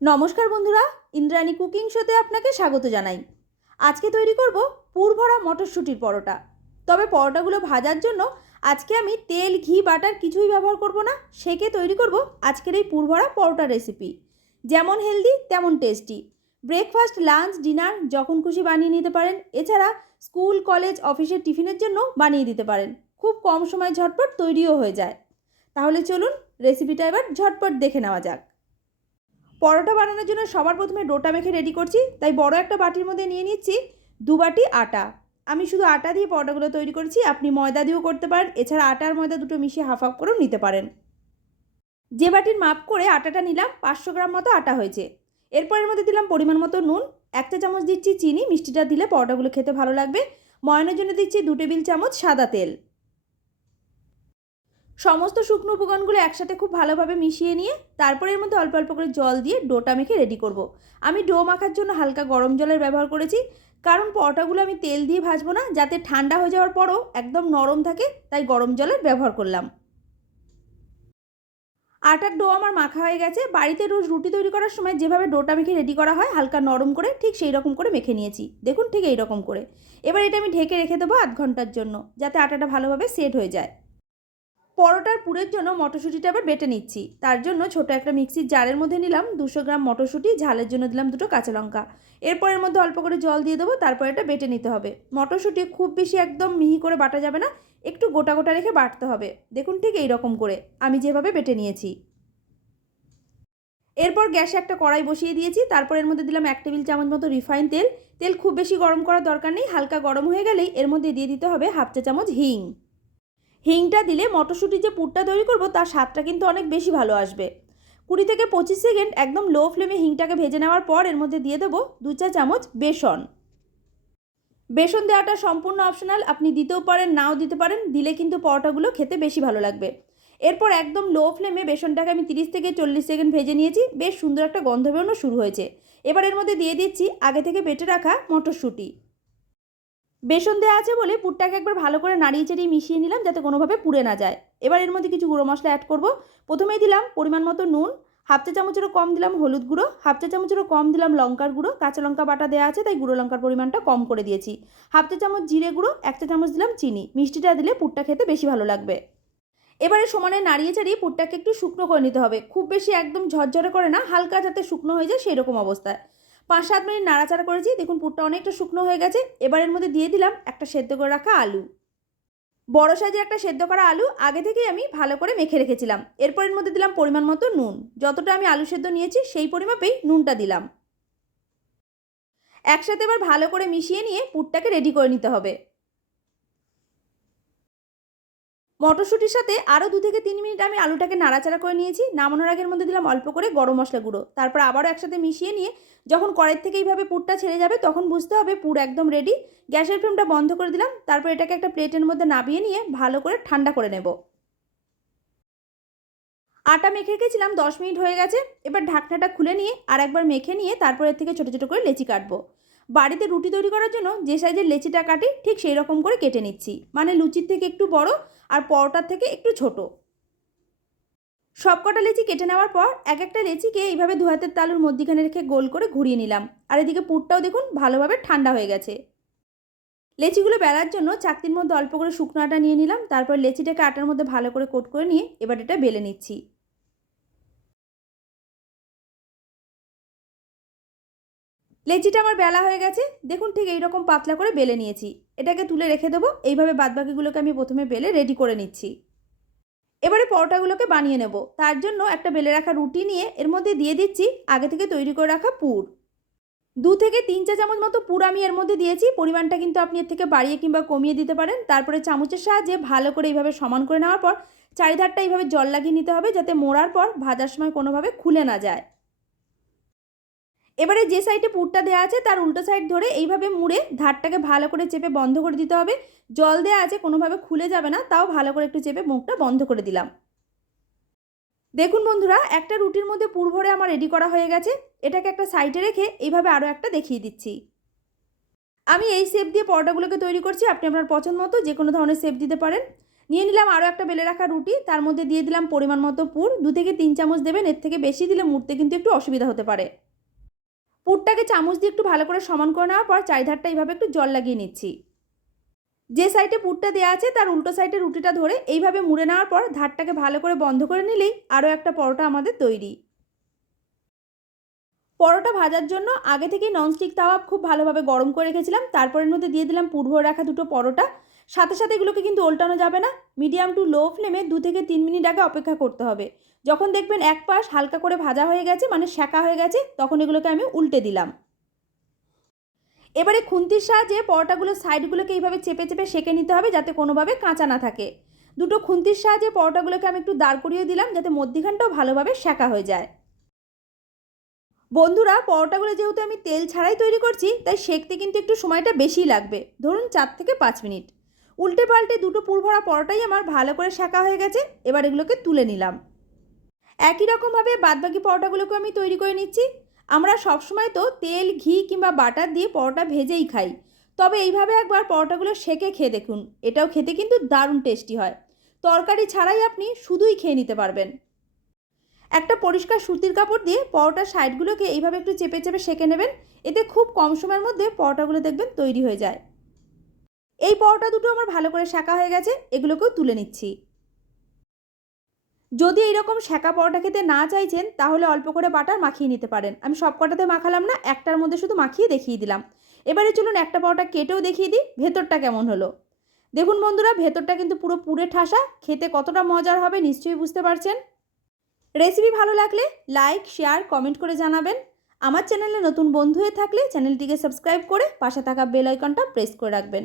নমস্কার বন্ধুরা, ইন্দ্রাণী কুকিং শোতে আপনাকে স্বাগত জানাই। আজকে তৈরি করব পুর ভরা মটরশুঁটির পরোটা। তবে পরোটাগুলো ভাজার জন্য আজকে আমি তেল, ঘি, বাটার কিছুই ব্যবহার করব না, সেকে তৈরি করব আজকের এই পুর ভরা পরোটা রেসিপি যেমন হেলদি তেমন টেস্টি ব্রেকফাস্ট লাঞ্চ ডিনার যখন খুশি বানিয়ে নিতে পারেন। এছাড়া স্কুল কলেজ অফিসের টিফিনের জন্য বানিয়ে দিতে পারেন। খুব কম সময় ঝটপট তৈরিও হয়ে যায়। তাহলে চলুন রেসিপিটা এবার ঝটপট দেখে নেওয়া যাক। পরোটা বানানোর জন্য সবার প্রথমে ডোটা মেখে রেডি করছি। তাই বড় একটা বাটির মধ্যে নিয়ে নিচ্ছি দু বাটি আটা। আমি শুধু আটা দিয়ে পরোটাগুলো তৈরি করছি, আপনি ময়দা দিয়েও করতে পারেন। এছাড়া আটা আর ময়দা দুটো মিশিয়ে হাফ হাফ করেও নিতে পারেন। যে বাটির মাপ করে আটাটা নিলাম, পাঁচশো গ্রাম মতো আটা হয়েছে। এরপর এর মধ্যে দিলাম পরিমাণ মতো নুন, একটা চামচ দিচ্ছি চিনি, মিষ্টিটা দিলে পরোটাগুলো খেতে ভালো লাগবে। ময়নের জন্য দিচ্ছি দু টেবিল চামচ সাদা তেল। সমস্ত শুকনো উপকরণগুলো একসাথে খুব ভালোভাবে মিশিয়ে নিয়ে তারপরে এর মধ্যে অল্প অল্প করে জল দিয়ে ডোটা মেখে রেডি করব। আমি ডো মাখার জন্য হালকা গরম জলের ব্যবহার করেছি, কারণ পরোটাগুলো আমি তেল দিয়ে ভাজবো না, যাতে ঠান্ডা হয়ে যাওয়ার পরও একদম নরম থাকে, তাই গরম জলের ব্যবহার করলাম। আটার ডো আমার মাখা হয়ে গেছে। বাড়িতে রোজ রুটি তৈরি করার সময় যেভাবে ডোটা মেখে রেডি করা হয়, হালকা নরম করে ঠিক সেই রকম করে মেখে নিয়েছি। দেখুন ঠিক এই রকম করে। এবার এটা আমি ঢেকে রেখে দেবো আধ ঘণ্টার জন্য, যাতে আটাটা ভালোভাবে সেট হয়ে যায়। পরোটার পুরের জন্য মটরশুঁটিটা আবার বেটে নিচ্ছি। তার জন্য ছোট একটা মিক্সির জারের মধ্যে নিলাম দুশো গ্রাম মটরশুঁটি, ঝালের জন্য দিলাম দুটো কাঁচা লঙ্কা। এরপর এর মধ্যে অল্প করে জল দিয়ে দেবো, তারপর এটা বেটে নিতে হবে। মটরশুঁটি খুব বেশি একদম মিহি করে বাটা যাবে না, একটু গোটা গোটা রেখে বাটতে হবে। দেখুন ঠিক এই রকম করে, আমি যেভাবে বেটে নিয়েছি। এরপর গ্যাসে একটা কড়াই বসিয়ে দিয়েছি, তারপর এর মধ্যে দিলাম এক টেবিল চামচ মতো রিফাইন তেল। তেল খুব বেশি গরম করার দরকার নেই, হালকা গরম হয়ে গেলেই এর মধ্যে দিয়ে দিতে হবে হাফ চা চামচ হিং। হিংটা দিলে মটরশুঁটির যে পুরটা তৈরি করব, তার স্বাদটা কিন্তু অনেক বেশি ভালো আসবে। কুড়ি থেকে পঁচিশ সেকেন্ড একদম লো ফ্লেমে হিংটাকে ভেজে নেওয়ার পর এর মধ্যে দিয়ে দেবো দু চা চামচ বেসন। বেসন দেওয়াটা সম্পূর্ণ অপশনাল, আপনি দিতেও পারেন, নাও দিতে পারেন, দিলে কিন্তু পরোটাগুলো খেতে বেশি ভালো লাগবে। এরপর একদম লো ফ্লেমে বেসনটাকে আমি তিরিশ থেকে চল্লিশ সেকেন্ড ভেজে নিয়েছি, বেশ সুন্দর একটা গন্ধ বেরোনো শুরু হয়েছে। এবার এর মধ্যে দিয়ে দিচ্ছি আগে থেকে বেটে রাখা মটরশুঁটি। বেসন দেওয়া আছে বলে পুরটাকে একবার ভালো করে নাড়িয়ে চাড়িয়ে মিশিয়ে নিলাম যাতে কোনোভাবে পুড়ে না যায়। এবার এর মধ্যে কিছু গুঁড়ো মশলা অ্যাড করব। প্রথমেই দিলাম পরিমাণ মতো নুন, হাফ চা চামচেরও কম দিলাম হলুদ গুঁড়ো, হাফ চা চামচেরও কম দিলাম লঙ্কার গুঁড়ো, কাঁচা লঙ্কা বাটা দেওয়া আছে তাই গুঁড়ো লঙ্কার পরিমাণটা কম করে দিয়েছি। হাফ চা চামচ জিরে গুঁড়ো, এক চা চামচ দিলাম চিনি। মিষ্টিটা দিলে পুরটা খেতে বেশি ভালো লাগবে। এবারে সমানে নাড়িয়ে চাড়িয়ে পুরটাকে একটু শুকনো করে নিতে হবে। খুব বেশি একদম ঝরঝরে করে না, হালকা যাতে শুকনো হয়ে যায় সেই রকম অবস্থায়। পাঁচ সাত মিনিট নাড়াচাড়া করেছি। দেখুন, পুরটা অনেকটা শুকনো হয়ে গেছে। এবার এর মধ্যে দিয়ে দিলাম একটা সেদ্ধ করে রাখা আলু। বড় সাইজের একটা সেদ্ধ করা আলু আগে থেকেই আমি ভালো করে মেখে রেখেছিলাম। এরপর এর মধ্যে দিলাম পরিমাণ মতো নুন। যতটা আমি আলু সেদ্ধ নিয়েছি, সেই পরিমাপেই নুনটা দিলাম। একসাথে এবার ভালো করে মিশিয়ে নিয়ে পুরটাকে রেডি করে নিতে হবে। মটরশুঁটির সাথে আরও দু থেকে তিন মিনিট আমি আলুটাকে নাড়াচাড়া করে নিয়েছি। নামানোর আগের মধ্যে দিলাম অল্প করে গরম মশলা গুঁড়ো। তারপর আবারও একসাথে মিশিয়ে নিয়ে যখন কড়াইয়ের থেকে এইভাবে পুরটা ছেড়ে যাবে তখন বুঝতে হবে পুর একদম রেডি গ্যাসের ফ্লেমটা বন্ধ করে দিলাম। তারপর এটাকে একটা প্লেটের মধ্যে নাবিয়ে নিয়ে ভালো করে ঠান্ডা করে নেব। আটা মেখে রেখেছিলাম দশ মিনিট হয়ে গেছে। এবার ঢাকনাটা খুলে নিয়ে আর একবার মেখে নিয়ে তারপর এর থেকে ছোটো ছোটো করে লেচি কাটবো। বাড়িতে রুটি তৈরি করার জন্য যে সাইজের লেচিটা কাটি, ঠিক সেই রকম করে কেটে নিচ্ছি। মানে লুচির থেকে একটু বড় আর পরোটার থেকে একটু ছোট। সব কটা লেচি কেটে নেওয়ার পর এক একটা লেচিকে এইভাবে দু হাতের তালুর মধ্যিখানে রেখে গোল করে ঘুরিয়ে নিলাম। আর এদিকে পুরটাও দেখুন ভালোভাবে ঠান্ডা হয়ে গেছে। লেচিগুলো বেলার জন্য চাকতির মধ্যে অল্প করে শুকনো আটা নিয়ে নিলাম। তারপর লেচিটাকে আটার মধ্যে ভালো করে কোট করে নিয়ে এবার এটা বেলে নিচ্ছি। লেচিটা আমার বেলা হয়ে গেছে। দেখুন ঠিক এইরকম পাতলা করে বেলে নিয়েছি। এটাকে তুলে রেখে দেবো। এইভাবে বাদবাকিগুলোকে আমি প্রথমে বেলে রেডি করে নিচ্ছি। এবারে পরোটাগুলোকে বানিয়ে নেব। তার জন্য একটা বেলে রাখা রুটি নিয়ে এর মধ্যে দিয়ে দিচ্ছি আগে থেকে তৈরি করে রাখা পুর। দু থেকে তিন চা চামচ মতো পুর আমি এর মধ্যে দিয়েছি। পরিমাণটা কিন্তু আপনি এর থেকে বাড়িয়ে কিংবা কমিয়ে দিতে পারেন। তারপরে চামচের সাহায্যে ভালো করে এইভাবে সমান করে নেওয়ার পর চারিধারটা এইভাবে জল লাগিয়ে নিতে হবে যাতে মোড়ার পর ভাজার সময় কোনোভাবে খুলে না যায়। এবারে যে সাইডে পুরটা দেওয়া আছে, তার উল্টো সাইড ধরে এইভাবে মুড়ে ধারটাকে ভালো করে চেপে বন্ধ করে দিতে হবে। জল দেওয়া আছে, কোনোভাবে খুলে যাবে না, তাও ভালো করে একটু চেপে মুখটা বন্ধ করে দিলাম। দেখুন বন্ধুরা, একটা রুটির মধ্যে পুর ভরে আমার রেডি করা হয়ে গেছে। এটাকে একটা সাইডে রেখে এইভাবে আরও একটা দেখিয়ে দিচ্ছি। আমি এই শেপ দিয়ে পরোটাগুলোকে তৈরি করছি, আপনি আপনার পছন্দ মতো যে কোনো ধরনের শেপ দিতে পারেন। নিয়ে নিলাম আরও একটা বেলে রাখা রুটি, তার মধ্যে দিয়ে দিলাম পরিমাণ মতো পুর। দু থেকে তিন চামচ দেবেন, এর থেকে বেশি দিলে মুড়তে কিন্তু একটু অসুবিধা হতে পারে। পুরটাকে চামচ দিয়ে একটু ভালো করে সমান করে নেওয়ার পর চারিধারটা এইভাবে একটু জল লাগিয়ে নিচ্ছি। যে সাইডে পুরটা দেওয়া আছে তার উল্টো সাইডে রুটিটা ধরে এইভাবে মুড়ে নেওয়ার পর ধারটাকে ভালো করে বন্ধ করে নিলেই আরও একটা পরোটা আমাদের তৈরি। পরোটা ভাজার জন্য আগে থেকেই ননস্টিক তাওয়া খুব ভালোভাবে গরম করে রেখেছিলাম, তারপরের মধ্যে দিয়ে দিলাম পূর্ব রাখা দুটো পরোটা। সাথে সাথে এগুলোকে কিন্তু উল্টানো যাবে না। মিডিয়াম টু লো ফ্লেমে দু থেকে তিন মিনিট আগে অপেক্ষা করতে হবে। যখন দেখবেন এক পাশ হালকা করে ভাজা হয়ে গেছে মানে সেকা হয়ে গেছে, তখন এগুলোকে আমি উল্টে দিলাম। এবারে খুন্তির সাহায্যে পরোটাগুলোর সাইডগুলোকে এইভাবে চেপে চেপে সেঁকে নিতে হবে যাতে কোনোভাবে কাঁচা না থাকে। দুটো খুন্তির সাহায্যে পরোটাগুলোকে আমি একটু দাঁড় করিয়ে দিলাম যাতে মধ্যিখানটাও ভালোভাবে সেঁকা হয়ে যায়। বন্ধুরা, পরোটাগুলো যেহেতু আমি তেল ছাড়াই তৈরি করছি, তাই সেঁকতে কিন্তু একটু সময়টা বেশি লাগবে। ধরুন চার থেকে পাঁচ মিনিট। উল্টে পাল্টে দুটো পুরভরা পরোটাই আমার ভালো করে সেঁকা হয়ে গেছে, এবার এগুলোকে তুলে নিলাম। একই রকমভাবে বাদবাকি পরোটাগুলোকে আমি তৈরি করে নিচ্ছি। আমরা সবসময় তো তেল, ঘি কিংবা বাটার দিয়ে পরোটা ভেজেই খাই। তবে এইভাবে একবার পরোটাগুলো সেকে খেয়ে দেখুন, এটাও খেতে কিন্তু দারুণ টেস্টি হয়। তরকারি ছাড়াই আপনি শুধুই খেয়ে নিতে পারবেন। একটা পরিষ্কার সুতির কাপড় দিয়ে পরোটার সাইডগুলোকে এইভাবে একটু চেপে চেপে সেঁকে নেবেন, এতে খুব কম সময়ের মধ্যে পরোটাগুলো দেখবেন তৈরি হয়ে যায়। এই পরোটা দুটো আমার ভালো করে সেঁকা হয়ে গেছে, এগুলোকেও তুলে নিচ্ছি। যদি এইরকম সেঁকা পরোটা খেতে না চাইছেন, তাহলে অল্প করে বাটার মাখিয়ে নিতে পারেন। আমি সব কটাতে মাখালাম না, একটার মধ্যে শুধু মাখিয়ে দেখিয়ে দিলাম। এবারে চলুন একটা পরোটা কেটেও দেখিয়ে দিই, ভেতরটা কেমন হলো। দেখুন বন্ধুরা, ভেতরটা কিন্তু পুরো পুরে ঠাসা, খেতে কতটা মজার হবে নিশ্চয়ই বুঝতে পারছেন। রেসিপি ভালো লাগলে লাইক, শেয়ার, কমেন্ট করে জানাবেন। আমার চ্যানেলে নতুন বন্ধু হয়ে থাকলে চ্যানেলটিকে সাবস্ক্রাইব করে পাশে থাকা বেল আইকনটা প্রেস করে রাখবেন।